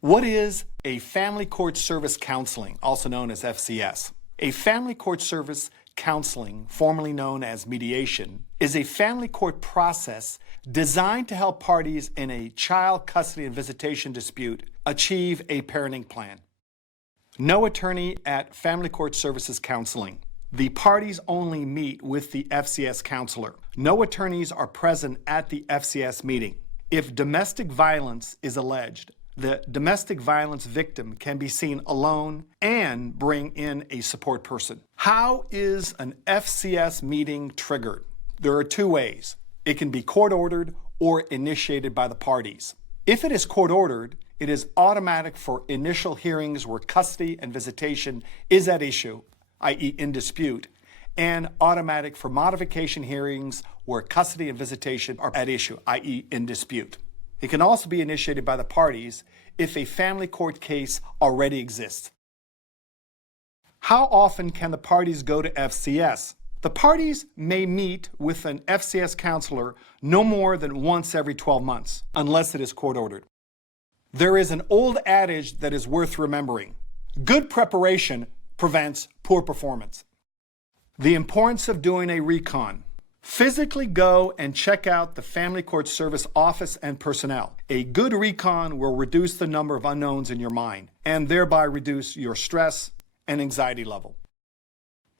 What is a Family Court Service Counseling, also known as FCS? A Family Court Service Counseling, formerly known as mediation, is a family court process designed to help parties in a child custody and visitation dispute achieve a parenting plan. No attorney at Family Court Services Counseling. The parties only meet with the FCS counselor. No attorneys are present at the FCS meeting. If domestic violence is alleged, the domestic violence victim can be seen alone and bring in a support person. How is an FCS meeting triggered? There are two ways. It can be court-ordered or initiated by the parties. If it is court-ordered, it is automatic for initial hearings where custody and visitation is at issue, i.e. in dispute, and automatic for modification hearings where custody and visitation are at issue, i.e. in dispute. It can also be initiated by the parties if a family court case already exists. How often can the parties go to FCS? The parties may meet with an FCS counselor no more than once every 12 months, unless it is court-ordered. There is an old adage that is worth remembering. Good preparation prevents poor performance. The importance of doing a recon. Physically go and check out the Family Court Service office and personnel. A good recon will reduce the number of unknowns in your mind and thereby reduce your stress and anxiety level.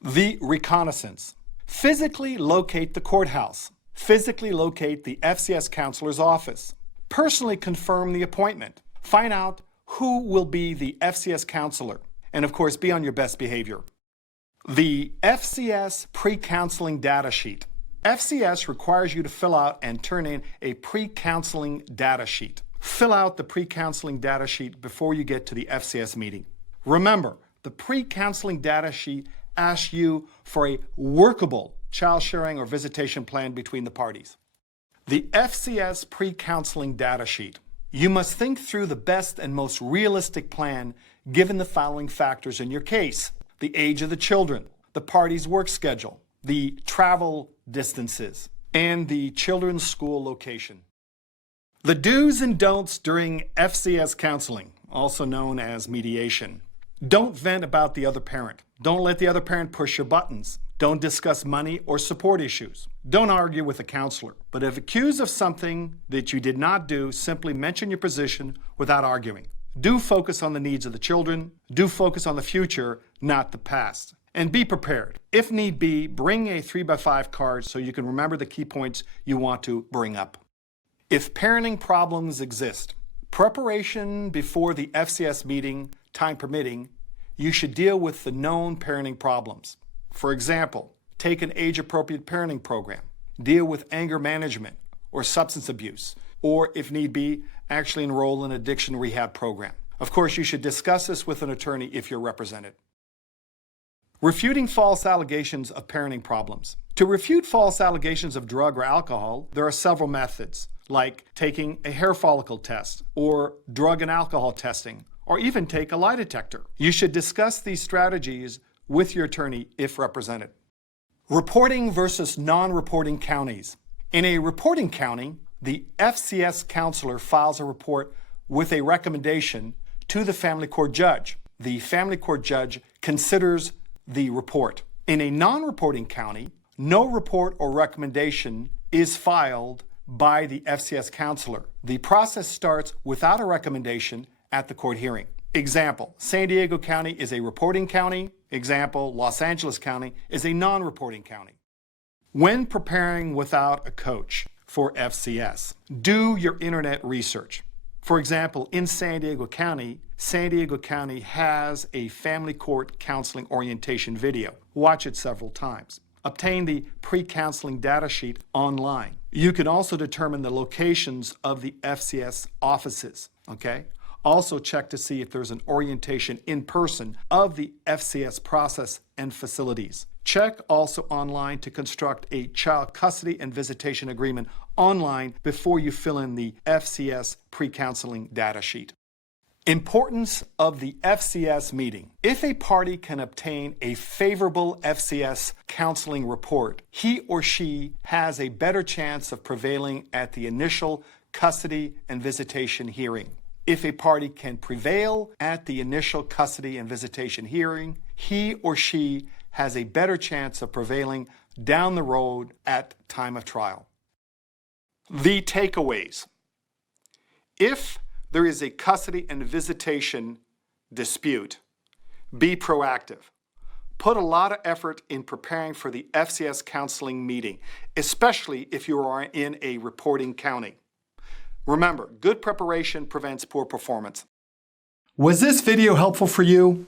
The reconnaissance. Physically locate the courthouse. Physically locate the FCS counselor's office. Personally confirm the appointment. Find out who will be the FCS counselor. And of course, be on your best behavior. The FCS Pre-Counseling Datasheet. FCS requires you to fill out and turn in a pre-counseling data sheet. Fill out the pre-counseling data sheet before you get to the FCS meeting. Remember, the pre-counseling data sheet asks you for a workable child sharing or visitation plan between the parties. The FCS pre-counseling data sheet. You must think through the best and most realistic plan given the following factors in your case: the age of the children, the party's work schedule, the travel distances, and the children's school location. The do's and don'ts during FCS counseling, also known as mediation. Don't vent about the other parent. Don't let the other parent push your buttons. Don't discuss money or support issues. Don't argue with a counselor. But if accused of something that you did not do, simply mention your position without arguing. Do focus on the needs of the children. Do focus on the future, not the past. And be prepared. If need be, bring a 3x5 card so you can remember the key points you want to bring up. If parenting problems exist, preparation before the FCS meeting, time permitting, you should deal with the known parenting problems. For example, take an age-appropriate parenting program, deal with anger management or substance abuse, or if need be, actually enroll in an addiction rehab program. Of course, you should discuss this with an attorney if you're represented. Refuting false allegations of parenting problems. To refute false allegations of drug or alcohol, there are several methods, like taking a hair follicle test, or drug and alcohol testing, or even take a lie detector. You should discuss these strategies with your attorney if represented. Reporting versus non-reporting counties. In a reporting county, the FCS counselor files a report with a recommendation to the family court judge. The family court judge considers the report. In a non-reporting county, no report or recommendation is filed by the FCS counselor. The process starts without a recommendation at the court hearing. Example, San Diego County is a reporting county. Example, Los Angeles County is a non-reporting county. When preparing without a coach for FCS, do your internet research. For example, in San Diego County has a family court counseling orientation video. Watch it several times. Obtain the pre-counseling data sheet online. You can also determine the locations of the FCS offices, okay? Also check to see if there's an orientation in person of the FCS process and facilities. Check also online to construct a child custody and visitation agreement online before you fill in the FCS pre-counseling data sheet. Importance of the FCS meeting. If a party can obtain a favorable FCS counseling report, he or she has a better chance of prevailing at the initial custody and visitation hearing. If a party can prevail at the initial custody and visitation hearing, he or she has a better chance of prevailing down the road at time of trial. The takeaways. If there is a custody and visitation dispute, be proactive. Put a lot of effort in preparing for the FCS counseling meeting, especially if you are in a reporting county. Remember, good preparation prevents poor performance. Was this video helpful for you?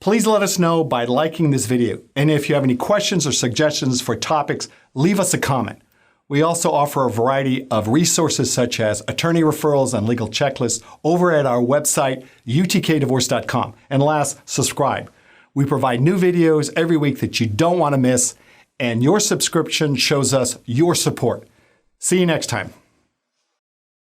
Please let us know by liking this video. And if you have any questions or suggestions for topics, leave us a comment. We also offer a variety of resources such as attorney referrals and legal checklists over at our website, utkdivorce.com. And last, subscribe. We provide new videos every week that you don't want to miss, and your subscription shows us your support. See you next time.